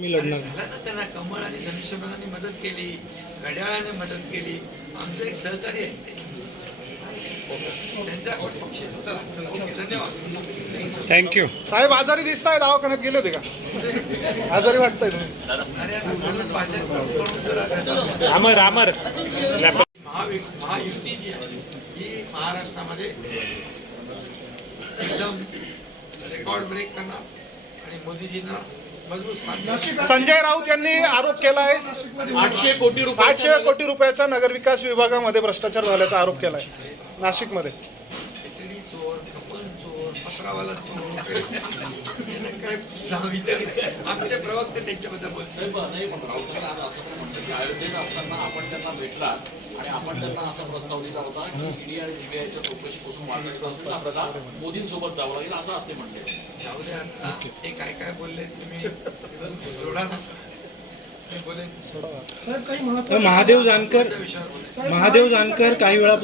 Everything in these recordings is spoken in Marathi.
मी लढणार. झाला ना त्यांना कमळ आणि धनुष्यबाणाने मदत केली घड्याळाने मदत केली. आमचं एक सहकारी आहे ते. त्यांचा पक्ष आहे. चला ओके धन्यवाद. थँक्यू साहेब आजारी दिसताय दवाखान्यात गेले होते का? आजारी वाटतंय तुम्ही. अरे आता म्हणून भाषण करून जरा त्याचा- रामर रामर. महावि महायुती जी आहे ही महाराष्ट्रामध्ये एकदम रेकॉर्ड ब्रेक करणार आणि मोदीजींना संजय राऊत यांनी आरोप केला आहे आठशे कोटी रुपये आठशे कोटी रुपयाचा नगरविकास विभागामध्ये भ्रष्टाचार झाल्याचा आरोप नाशिकमध्ये. काय सांग विचार आमचे प्रवक्ते त्यांच्याबद्दल बोलतात असं पण म्हटलं की अयोध्येत असताना आपण त्यांना भेटला आणि आपण त्यांना असा प्रस्ताव दिला होता की ईडी आणि सीबीआयच्या चौकशीपासून वाचायचं असेल तर आपल्याला मोदींसोबत जावं लागेल असं असते म्हणले. जाऊ आता. ते काय काय बोलले तुम्ही? सोडा महत्त्व महादेव जानकर महादेव जानकर काही वेळा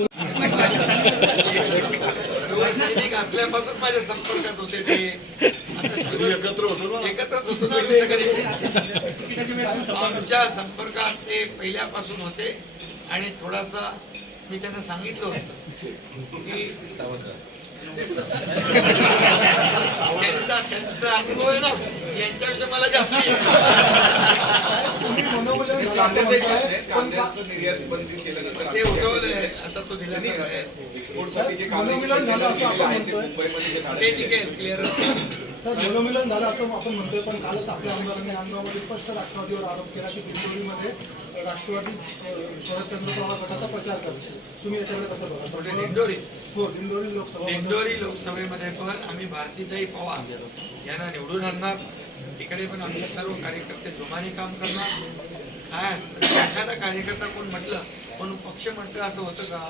सैनिक असल्यापासून माझ्या संपर्कात होते ते. एकत्र होतो एकत्रच होतो ना आम्ही सगळे आमच्या संपर्कात ते पहिल्यापासून होते. आणि थोडासा मी त्यांना सांगितलं होतं की त्यांचा त्यांचा अनुभव आहे ना यांच्याविषयी मला जास्त आहे. ते उठवलंय आता तो दिला नाही बाहेर. साहेब, मनोमिलन झालं असं आपण म्हणतोय ते निघेल क्लिअर सर मनोमिलन झालं असं आपण म्हणतोय पण कालच आपल्या आमदारांनी आंगामध्ये स्पष्ट राष्ट्रवादीवर आरोप केला की दिंडोरीमध्ये राष्ट्रवादी शरदचंद्र पवार गटाचा प्रचार करते तुम्ही याच्याकडे कसं बघा दिंडोरी हो दिंडोरी लोकसभा. दिंडोरी लोकसभेमध्ये पण आम्ही भारतीताई पवार यांना निवडून आणणार. तिकडे पण आमचे सर्व कार्यकर्ते जोमाने काम करणार. काय असतं? एखादा कार्यकर्ता कोण म्हटलं कोण पक्ष म्हटलं असं होतं का?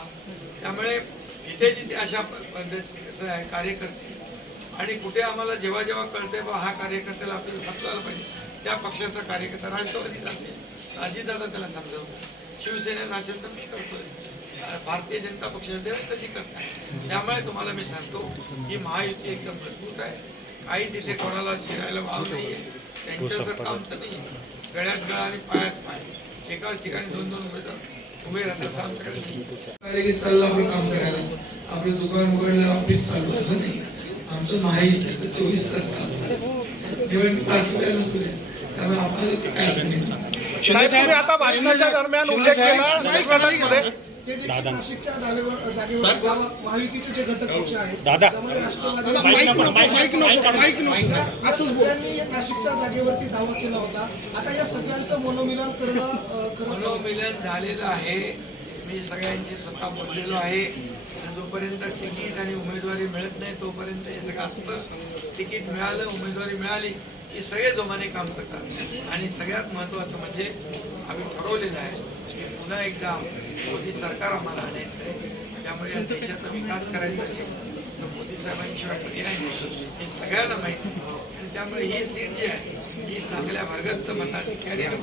त्यामुळे जिथे जिथे अशा प- पद्धतीचं आहे कार्यकर्ते आणि कुठे आम्हाला जेव्हा जेव्हा कळतंय बा हा कार्यकर्त्याला आपल्याला समजायला पाहिजे त्या पक्षाचा कार्यकर्ता राष्ट्रवादीचा असेल अजितदादा त्याला समजवतो शिवसेनेचा असेल तर मी करतोय. भारतीय जनता पक्षाचे देवेंद्रजी करतात. त्यामुळे तुम्हाला मी सांगतो की महायुती एकदम मजबूत आहे. काही तिथे कोणाला शिरायला वाव नाहीये. त्यांच्याचं कामचं नाही गळ्यात गळा आणि पायात पाय. एकाच ठिकाणी दोन दोन उमेदवार उभे राहतात असं आमच्याकडे. नाही की चाललं आपलं काम करायला. आपलं दुकान उघडलं ऑफिस चालू असं नाही. आमचं महायुतीचं चोवीस तास निवडणूक त्यामुळे ते काय. साहेब तुम्ही आता भाषणाच्या दरम्यान उल्लेख केला दादा. त्यांनी नाशिकच्या जागेवरती दावा केला होता. आता या सगळ्यांचं मनोमिलन करणं मनोमिलन झालेलं आहे. मी सगळ्यांशी स्वतः बोललेलो आहे. जोपर्यंत तिकीट आणि उमेदवारी मिळत नाही तोपर्यंत हे सगळं असतं. तिकीट मिळालं उमेदवारी मिळाली की सगळे जोमाने काम करतात. आणि सगळ्यात महत्त्वाचं म्हणजे आम्ही ठरवलेलं आहे की पुन्हा एकदा मोदी सरकार आम्हाला आणायचं आहे. त्यामुळे या देशाचा विकास करायचा असेल तर मोदी साहेबांशिवाय पर्याय नाही. हे सगळ्यांना माहिती आहे. आणि त्यामुळे ही सीट जी आहे ही चांगल्या वर्गच मताधिकारी आहे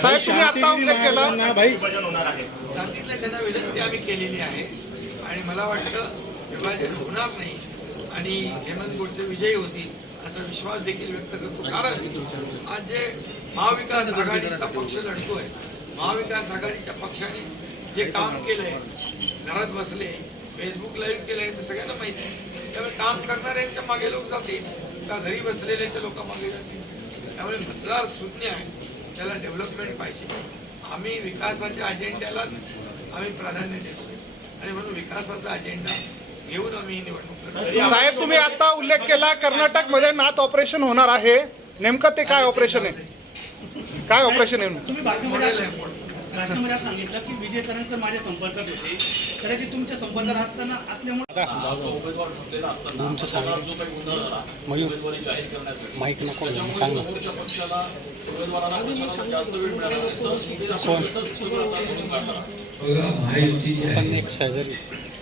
साहेब तुम्ही आता उल्लेख केला. भाई. सांगितलं त्यांना विनंती आम्ही केलेली आहे. आणि मला वाटतं विभाजन होणार नाही. आणि हेमंत गोडसे विजयी होतील असा विश्वास देखील व्यक्त करतो. कारण आज जे महाविकास आघाडीचा पक्ष लढतोय महाविकास आघाडीच्या पक्षाने जे काम केलंय घरात बसले फेसबुक लाईव्ह केलंय ते सगळ्यांना माहिती आहे. त्यामुळे काम करणाऱ्यांच्या मागे लोक जातील का घरी बसलेले ते लोक मागे जातील? त्यामुळे मतदार शून्य आहे त्याला डेव्हलपमेंट पाहिजे. आम्ही विकासाच्या अजेंड्यालाच आम्ही प्राधान्य देतो. आणि म्हणून विकासाचा अजेंडा घेऊन आम्ही निवडणूक. साहेब तुम्ही आता उल्लेख केला कर्नाटकमध्ये नाथ ऑपरेशन होणार आहे. नेमकं ते काय ऑपरेशन आहे? काय ऑपरेशन आहे? असं सांगितलं की विजय करंज तर माझ्या संपर्कात होते. कदाचित तुमच्या संपर्कात असताना असल्यामुळे उमेदवार ठरलेला असताना जो काही गोंधळ झाला उमेदवारी जाहीर करण्यासाठी नको समोरच्या पक्षाला उमेदवाराला प्रचाराला जास्त वेळ मिळाला त्याचं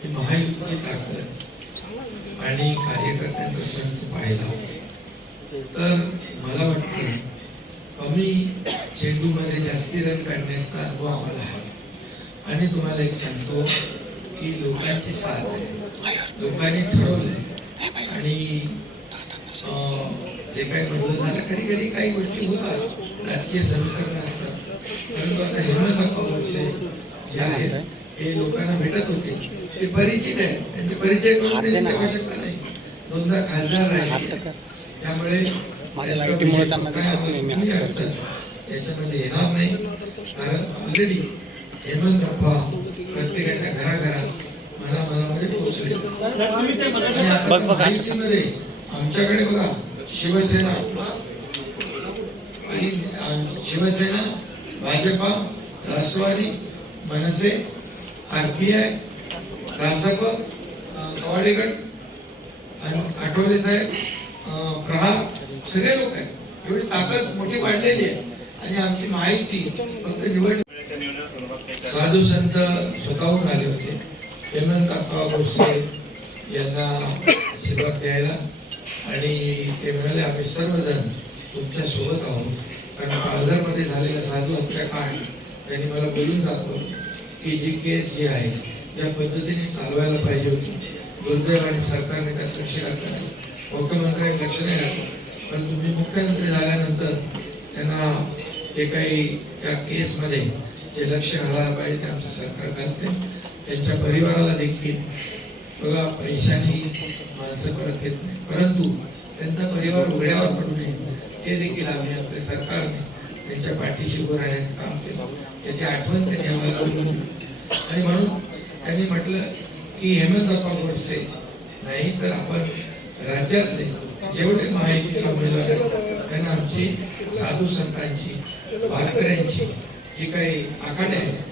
एक महायुतीची ताकद आणि कार्यकर्त्यांचा संच पाहिला. तर मला वाटतं कमी चेंडूमध्ये जास्ती रन काढण्याचा अनुभव आम्हाला आहे. आणि तुम्हाला एक सांगतो की लोकांची साथ आहे. लोकांनी ठरवलंय. आणि जे काही म्हणलं झालं कधी कधी काही गोष्टी होतात. राजकीय समीकरण असतात. परंतु आता हेमंत बाप्पा गोडसे जे आहेत हे लोकांना भेटत होते. ते परिचित आहे त्यांचे परिचय करून त्यांची आवश्यकता नाही. दोनदा खासदार राहिले. त्यामुळे माझ्या लाईटीमुळे त्यांना दिसत नाही, मी हात अडचण याच्यामध्ये येणार नाही. कारण ऑलरेडी हेमंत अप्पा प्रत्येकाच्या घराघरात मना मनामध्ये पोहोचले आमच्याकडे बघा शिवसेना आणि शिवसेना भाजपा राष्ट्रवादी मनसे आरपीआय रासप अं, कवाडे गट आणि आठवले साहेब प्रहार सगळे लोक आहेत. एवढी ताकद मोठी वाढलेली आहे. आणि आमची माहिती फक्त निवड साधू संत स्वतःहून आले होते. हेमंत काका गोडसे यांना आशीर्वाद द्यायला. आणि ते म्हणाले आम्ही सर्वजण तुमच्यासोबत आहोत. कारण पालघरमध्ये झालेला साधू हत्याकांड त्यांनी मला बोलून दाखवलं की जी केस जी आहे ज्या पद्धतीने चालवायला पाहिजे होती. दुर्दैवाने सरकारने त्यात लक्ष घातलं नाही. मुख्यमंत्र्यांनी लक्ष नाही घातलं. पण तुम्ही मुख्यमंत्री झाल्यानंतर त्यांना जे काही त्या केसमध्ये जे लक्ष घालायला पाहिजे ते आमचं सरकार घालते त्यांच्या परिवाराला देखील बघा पैशाने माणसं परत येत नाही. परंतु त्यांचा परिवार उघड्यावर पडू नये ते देखील आम्ही आपल्या सरकारने त्यांच्या पाठीशी उभं राहण्याचं काम केलं. त्याची आठवण त्यांनी आम्हाला करून दिली. आणि म्हणून त्यांनी म्हटलं की हेमंत गोडसे नाही तर आपण राज्यातले जेवढे माहितीचे उमेदवार आहेत त्यांना आमची साधू संतांची वारकऱ्यांची जी काही आखाडे आहे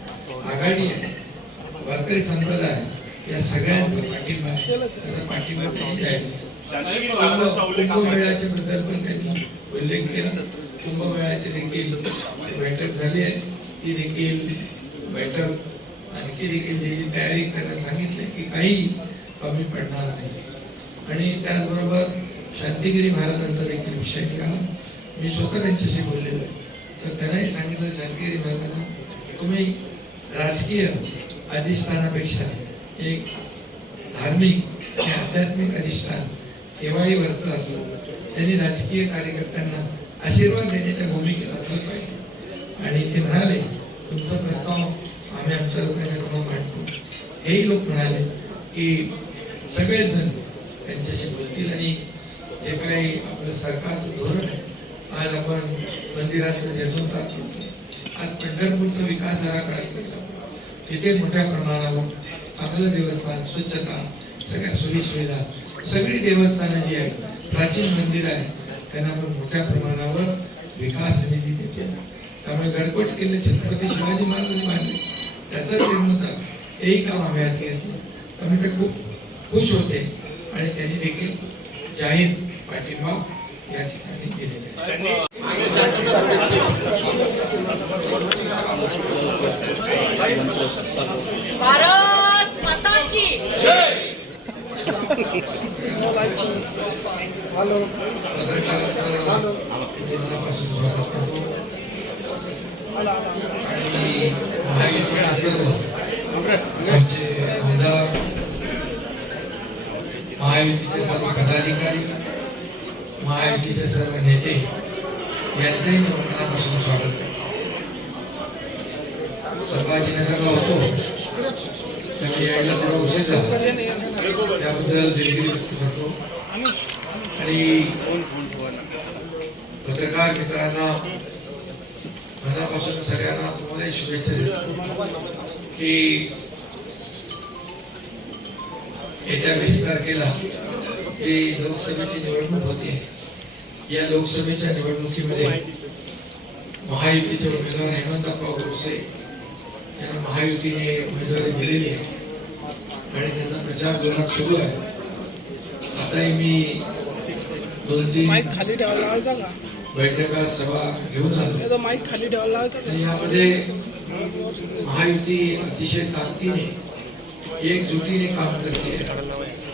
आघाडी आहे वारकरी संप्रदाय या सगळ्यांचा पाठिंबा आहे. त्याचा पाठिंबा म्हणजे त्यांनी जाहीर केला. कुंभ- कुंभमेळ्याच्या बद्दल पण त्यांनी उल्लेख केला. कुंभमेळ्याची देखील बैठक झाली आहे. ती देखील बैठक आणखी देखील जी तयारी त्यांना सांगितली की काही कमी पडणार नाही. आणि त्याचबरोबर शांतिगिरी महाराजांचा देखील विषय निघाला मी स्वतः त्यांच्याशी बोललेलो आहे तर त्यांनाही सांगितलं शांतिगिरी महाराजांना तुम्ही राजकीय अधिष्ठानापेक्षा एक धार्मिक आणि आध्यात्मिक अधिष्ठान केव्हाही वरचं असतं त्यांनी राजकीय कार्यकर्त्यांना आशीर्वाद देण्याच्या भूमिकेत असलं पाहिजे. आणि ते म्हणाले तुमचा प्रस्ताव आम्ही आमच्या लोकांच्या समोर मांडतो. हेही लोक म्हणाले की सगळेजण त्यांच्याशी बोलतील आणि जे काही आपलं सरकारचं धोरण आहे. आज आपण मंदिराचं जीर्णोद्धार करतो आज पंढरपूरचा विकास आराखडा केला तिथे मोठ्या प्रमाणावर चांगलं देवस्थान स्वच्छता सगळ्या सोयीसुविधा सगळी देवस्थानं जी आहेत प्राचीन मंदिर आहे त्यांना आपण मोठ्या प्रमाणावर विकास निधी देते त्यामुळे गडबड किल्ले छत्रपती शिवाजी महाराजांनी मांडले त्याचा जीर्णोद्धार एक काम आम्ही हाती घेतलं. त्यामुळे ते खूप खुश होते. आणि त्यांनी देखील जाहीर पाठिंबा या ठिकाणी दिलेला आहे. महायुतीचे सर्व पदाधिकारी महायुतीचे सर्व नेते यांचंही मी मनापासून स्वागत आहे. संभाजीनगरला होतो त्यामुळे यायला थोडा उशीर झाला. त्याबद्दल दिलगिरी व्यक्त करतो. आणि पत्रकार मित्रांना मनापासून सगळ्यांना तुम्हाला शुभेच्छा देतो. की येत्या वीस तारखेला जी लोकसभेची निवडणूक होती या लोकसभेच्या निवडणुकीमध्ये महायुतीचे उमेदवार हेमंतप्पा गोडसे यांना महायुतीने उमेदवारी दिलेली आहे आणि त्याचा प्रचार जोरात सुरू आहे. आताही मी दोन तीन बैठका सभा घेऊन आलो. माईक खाली ठेवायला यामध्ये महायुती अतिशय ताकदीने एकजुटीने काम करते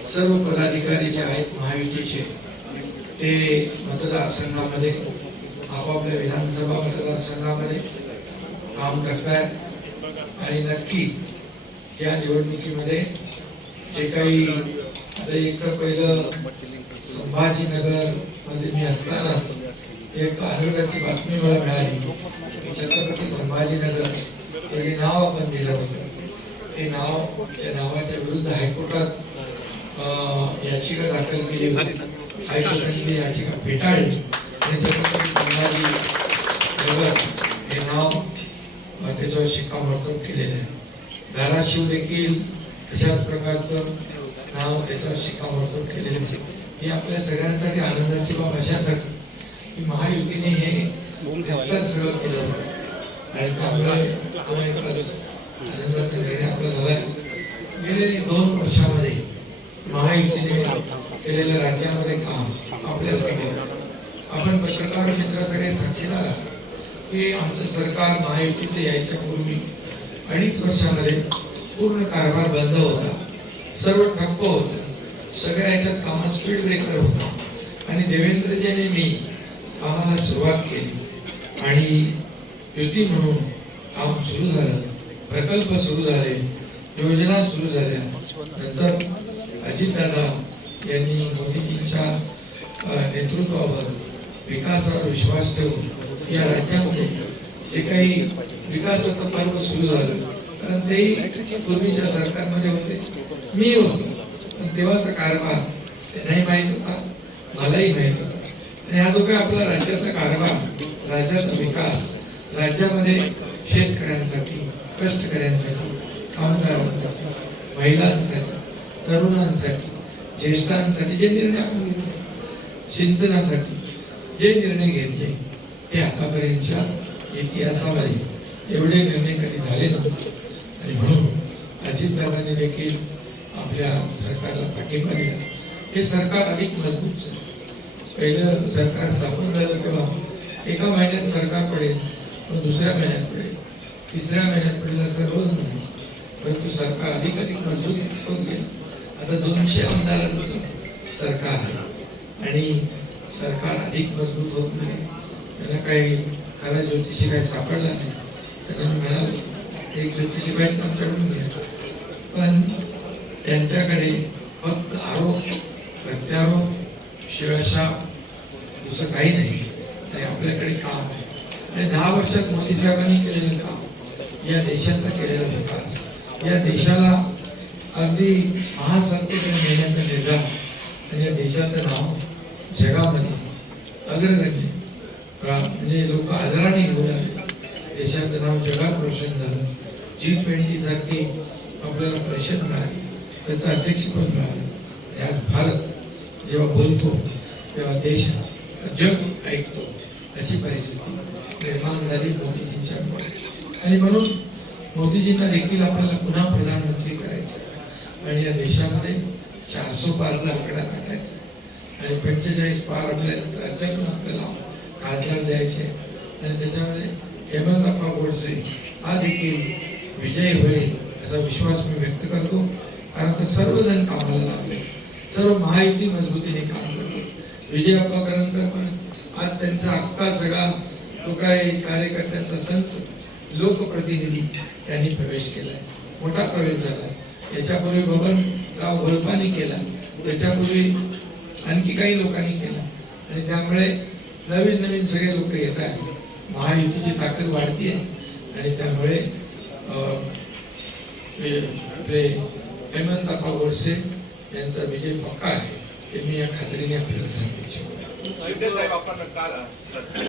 सर्व पदाधिकारी जे आहेत महायुतीचे ते मतदारसंघामध्ये आपापल्या विधानसभा मतदारसंघामध्ये काम करतायत आणि नक्की या निवडणुकीमध्ये जे काही आता एक तर पहिलं संभाजीनगरमध्ये मी असतानाच एक आनंदाची बातमी मला मिळाली की छत्रपती संभाजीनगर हे नाव आपण दिलं होतं ते नाव त्या नावाच्या विरुद्ध हायकोर्टात याचिका दाखल केली होती. हायकोर्टाने याचिका फेटाळली. आणि छत्रपती संभाजी नगर हे नाव त्याच्यावर शिक्कामोर्तब केलेलं आहे. धाराशिव देखील अशाच प्रकारचं नाव त्याच्यावर शिक्कामोर्तब केलेलं आहे. ही आपल्या सगळ्यांसाठी आनंदाची बाब अशासाठी की महायुतीने हे इतसर सगळं केलं होतं. आणि त्यामुळे तो एकच आनंदाचा निर्णय आपला झाला गेले दोन वर्षामध्ये महायुतीने केलेलं राज्यामध्ये काम आपल्यासाठी आपण पत्रकार मित्र सगळे साक्षीदार की आमचं सरकार महायुतीचे यायच्या पूर्वी अडीच वर्षामध्ये पूर्ण कारभार बंद होता. सर्व ठप्प होतं सगळ्या याच्यात कामात स्पीड ब्रेकर होता. आणि देवेंद्रजीने मी कामाला सुरुवात केली. आणि युती म्हणून काम सुरू झालं प्रकल्प सुरू झाले योजना सुरू झाल्या. नंतर अजितदादा यांनी मोदीजींच्या नेतृत्वावर विकासावर विश्वास ठेवून या राज्यामध्ये जे काही विकासाचं पर्व सुरू झालं कारण तेही पूर्वीच्या सरकारमध्ये होते. मी होतो. पण तेव्हाचा कारभार त्यांनाही माहीत होता मलाही माहीत होता. आणि हा जो काही आपला राज्याचा कारभार राज्याचा विकास राज्यामध्ये शेतकऱ्यांसाठी कष्टकऱ्यांसाठी कामगारांसाठी महिलांसाठी तरुणांसाठी ज्येष्ठांसाठी जे निर्णय आपण घेतले सिंचनासाठी जे निर्णय घेतले ते आतापर्यंतच्या इतिहासामध्ये एवढे निर्णय कधी झाले नव्हते. आणि म्हणून अजितदादांनी देखील आपल्या सरकारला पाठिंबा दिला. हे सरकार अधिक मजबूत झालं. पहिलं सरकार स्थापन झालं तेव्हा एका महिन्यात सरकार पडेल पण दुसऱ्या महिन्यात पडेल. तिसऱ्या महिन्यात पडेल असं रोज नाही. परंतु सरकार अधिक अधिक मजबूत होत गेलं आता दोनशे आमदारांचं सरकार आहे. आणि सरकार अधिक मजबूत होत नाही. त्यांना काही खरा ज्योतिषी काही सापडला नाही. त्यांना म्हणाल एक ज्योतिषी पाहिजे आमच्याकडून घ्या पण त्यांच्याकडे फक्त आरोप प्रत्यारोप शिवशाप दुसरं काही नाही. आणि आपल्याकडे काम आहे. आणि दहा वर्षात मोदी साहेबांनी केलेलं काम या देशाचा केलेला विकास. या देशाला अगदी महासत्तेकडे नेण्याचा निर्धार आणि या देशाचं नाव जगामध्ये अग्रगण्य म्हणजे लोक आदराने घेऊन आले. देशाचं नाव जगात रोशन झालं. जी ट्वेंटी सारखी आपल्याला परिषद मिळाली. त्याचं अध्यक्षपद मिळालं. आणि आज भारत जेव्हा बोलतो तेव्हा देश जग ऐकतो. अशी परिस्थिती निर्माण झाली मोदीजींच्यामुळे आणि म्हणून मोदीजींना देखील आपल्याला पुन्हा प्रधानमंत्री करायचं आणि या देशामध्ये चारसो पारचा आकडा काढायचा आणि पंचेचाळीस पार आपल्या राज्यातून आपल्याला खासदार द्यायचे आणि त्याच्यामध्ये हेमंतप्पा गोडसे हा देखील विजयी होईल असा विश्वास मी व्यक्त करतो. कारण तर सर्वजण कामाला लागले. सर्व महायुती मजबूतीने काम करतो विजय अप्पा करंकर पण आज त्यांचा अख्खा सगळा तो काय कार्यकर्त्यांचा संच? लोकप्रतिनिधी त्यांनी प्रवेश केलाय. मोठा प्रवेश झाला याच्यापूर्वी बबनराव गोलपानी केला. त्याच्यापूर्वी आणखी काही लोकांनी केला. आणि त्यामुळे नवीन नवीन सगळे लोक येत आहेत. महायुतीची ताकद वाढतीये. आणि त्यामुळे आपले हेमंतप्पा गोडसे यांचा विजय पक्का आहे हे मी या खात्रीने आपल्याला सांगू इच्छितो.